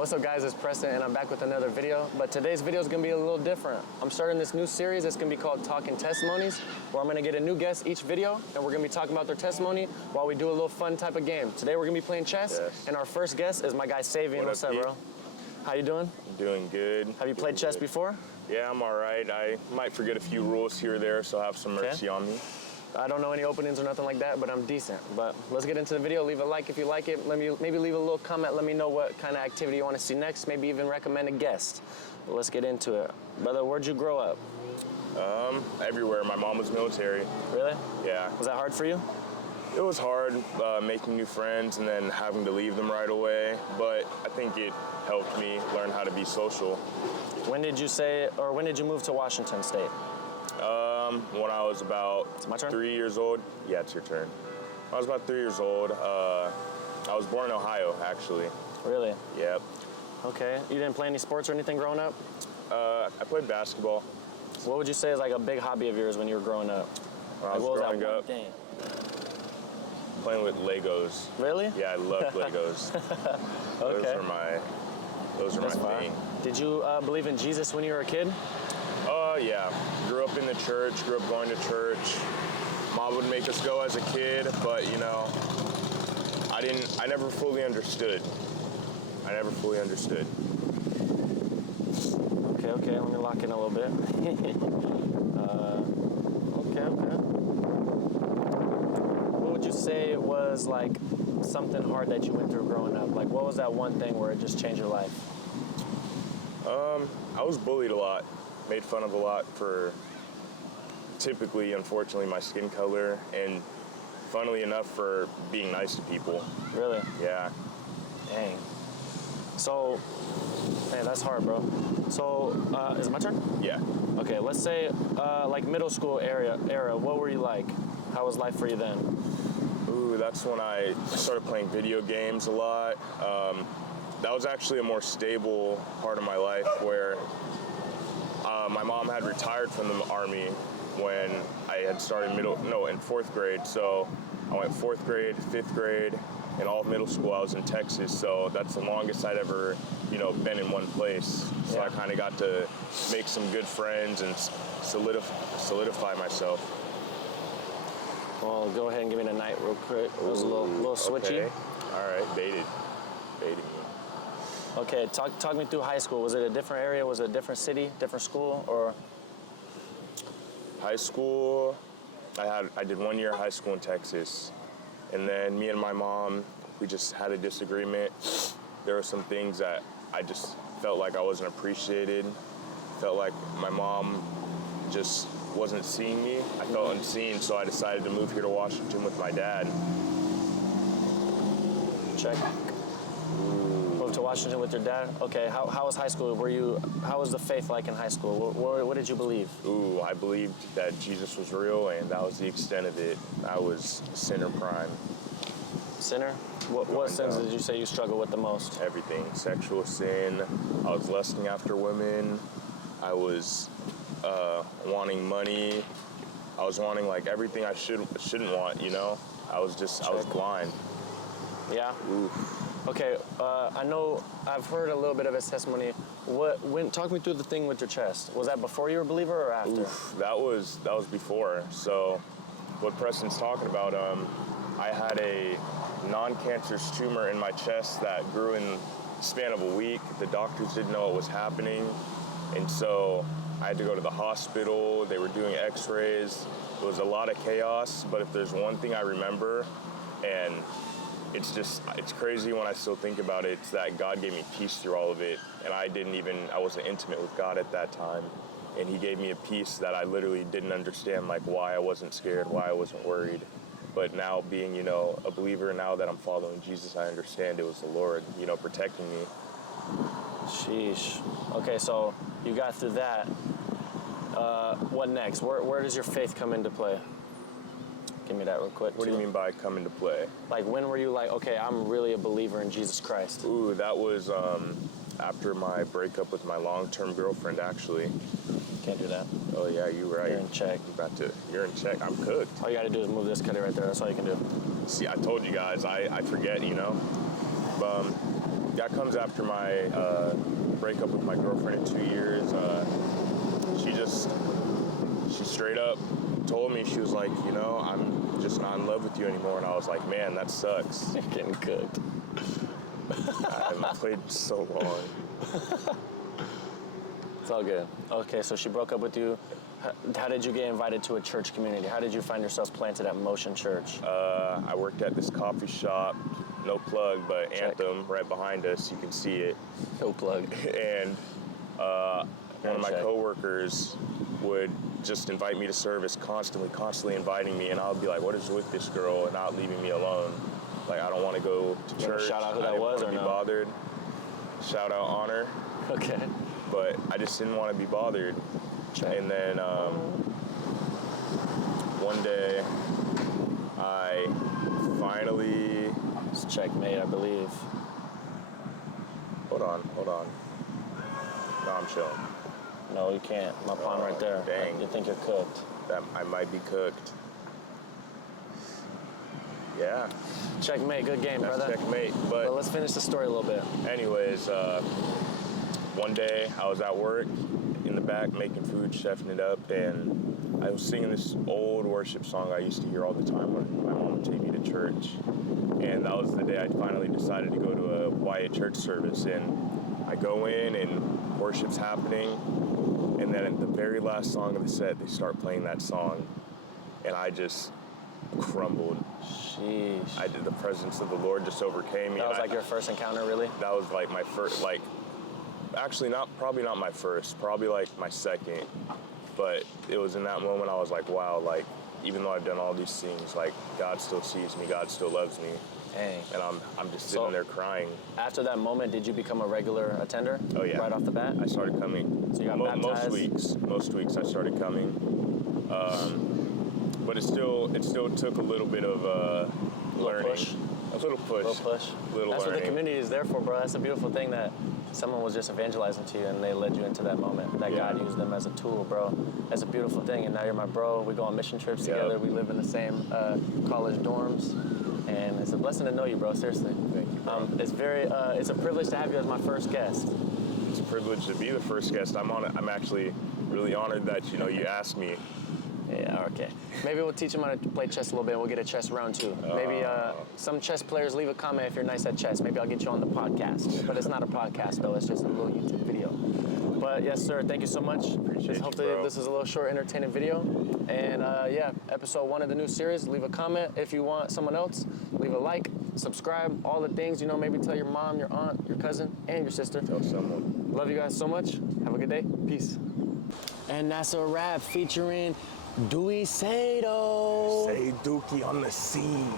What's up, guys? It's Preston, and I'm back with another video. But today's video is going to be a little different. I'm starting this new series that's going to be called Talking Testimonies, where I'm going to get a new guest each video, and we're going to be talking about their testimony while we do a little fun type of game. Today we're going to be playing chess, and our first guest is my guy Savyon. What's up, bro? How you doing? I'm doing good. Have you played chess before? Yeah, I'm all right. I might forget a few rules here or there, so have some mercy on me. I don't know any openings or nothing like that, but I'm decent. But let's get into the video. Leave a like if you like it. Maybe leave a little comment. Let me know what kind of activity you want to see next. Maybe even recommend a guest. But let's get into it. Brother, where'd you grow up? Everywhere. My mom was military. Really? Yeah. Was that hard for you? It was hard making new friends and then having to leave them right away, but I think it helped me learn how to be social. When did you move to Washington State? When I was about 3 years old. Yeah, it's your turn. When I was about 3 years old. I was born in Ohio, actually. Really? Yep. Okay. You didn't play any sports or anything growing up? I played basketball. What would you say is like a big hobby of yours when you were growing up? When I was growing up, playing with Legos. Really? Yeah, I love Legos. Okay. Those are my thing. Did you believe in Jesus when you were a kid? Yeah. Grew up in the church, grew up going to church. Mom would make us go as a kid, but you know, I never fully understood. Okay, let me lock in a little bit. Okay. What would you say was like something hard that you went through growing up? Like what was that one thing where it just changed your life? I was bullied a lot, made fun of a lot for typically, unfortunately, my skin color, and funnily enough, for being nice to people. Really? Yeah. Dang. So, man, that's hard, bro. So, is it my turn? Yeah. Okay, let's say, like middle school era, what were you like? How was life for you then? Ooh, that's when I started playing video games a lot. That was actually a more stable part of my life where my mom had retired from the Army when I had started in fourth grade. So I went fourth grade, fifth grade, and all of middle school I was in Texas. So that's the longest I'd ever, been in one place. So yeah. I kind of got to make some good friends and solidify myself. Well, go ahead and give me the knight real quick. It was a little switchy. Okay. All right, baiting me. Okay, talk me through high school. Was it a different area? Was it a different city, different school, or? High school, I did 1 year of high school in Texas, and then me and my mom, we just had a disagreement. There were some things that I just felt like I wasn't appreciated. Felt like my mom just wasn't seeing me. I felt unseen, so I decided to move here to Washington with my dad. Check. Moved to Washington with your dad? Okay, how was high school? How was the faith like in high school? What did you believe? Ooh, I believed that Jesus was real, and that was the extent of it. I was sinner prime. Sinner? What sins did you say you struggled with the most? Everything. Sexual sin. I was lusting after women. I was wanting money. I was wanting like everything I shouldn't want, I was blind. Yeah? Oof. Okay, I know I've heard a little bit of his testimony. Talk me through the thing with your chest. Was that before you were a believer or after? Oof, that was before. So what Preston's talking about, I had a non-cancerous tumor in my chest that grew in the span of a week. The doctors didn't know what was happening, and so I had to go to the hospital. They were doing x-rays. It was a lot of chaos, but if there's one thing I remember, and it's crazy when I still think about it, it's that God gave me peace through all of it. And I wasn't intimate with God at that time. And he gave me a peace that I literally didn't understand, like why I wasn't scared, why I wasn't worried. But now being, a believer, now that I'm following Jesus, I understand it was the Lord, protecting me. Sheesh. Okay, so you got through that. What next? Where does your faith come into play? Give me that real quick. What do you mean by come into play? Like, when were you like, okay, I'm really a believer in Jesus Christ? Ooh, that was after my breakup with my long-term girlfriend, actually. Can't do that. Oh, yeah, you're right. You're in check. You're in check. I'm cooked. All you got to do is move this cutter right there. That's all you can do. See, I told you guys, I forget, that comes after my breakup with my girlfriend in 2 years. She straight up told me, she was like, you know, I'm just not in love with you anymore. And I was like, man, that sucks. You're getting cooked. I haven't played so long. It's all good. Okay, so she broke up with you. How did you get invited to a church community? How did you find yourselves planted at Motion Church? I worked at this coffee shop, no plug, but Check. Anthem right behind us. You can see it. No plug. And one of my Check. coworkers would just invite me to service constantly inviting me, and I would be like, what is with this girl and not leaving me alone? Like, I don't want to go to You wanna church. shout out who I that didn't was wanna or be no? bothered. Shout out Honor. Okay. But I just didn't want to be bothered. Check. And then one day, I finally... It's checkmate, I believe. Hold on. No, I'm chilling. No, you can't. My pawn right there. Dang. You think you're cooked. That I might be cooked. Yeah, Checkmate, good game, that's brother. checkmate. But But let's finish the story a little bit. anyways, one day I was at work in the back making food, chefing it up, and I was singing this old worship song I used to hear all the time when my mom would take me to church. And that was the day I finally decided to go to a quiet church service. And I go in and worship's happening, and then at the very last song of the set, they start playing that song, and I just crumbled. Sheesh. The presence of the Lord just overcame me. That was and like your first encounter, really? That was like my first, like, actually probably not my first, probably like my second. But it was in that moment I was like, wow, like, even though I've done all these things, like, God still sees me, God still loves me. Dang. And I'm just sitting there crying. After that moment, did you become a regular attender? Oh, yeah. Right off the bat? I started coming. So you got baptized? Most weeks I started coming. But it still took a little bit of learning. Push. A little push. Little push. Little That's what the learning. community is there for, bro. That's a beautiful thing that someone was just evangelizing to you and they led you into that moment. That Yeah. God used them as a tool, bro. That's a beautiful thing. And now you're my bro. We go on mission trips Yep. together. We live in the same college dorms. And it's a blessing to know you, bro. Seriously. Thank you, bro. It's a privilege to have you as my first guest. It's a privilege to be the first guest. I'm actually really honored that you asked me. Yeah, okay. Maybe we'll teach them how to play chess a little bit. We'll get a chess round too. Maybe some chess players leave a comment if you're nice at chess. Maybe I'll get you on the podcast. But it's not a podcast though. It's just a little YouTube video. But yes, sir. Thank you so much. Appreciate you, Hopefully bro. this is a little short, entertaining video. And yeah, episode 1 of the new series. Leave a comment if you want someone else. Leave a like, subscribe, all the things. Maybe tell your mom, your aunt, your cousin, and your sister. Tell someone. Love you guys so much. Have a good day. Peace. And that's a wrap featuring Dewey Sato. Say Dookie on the scene.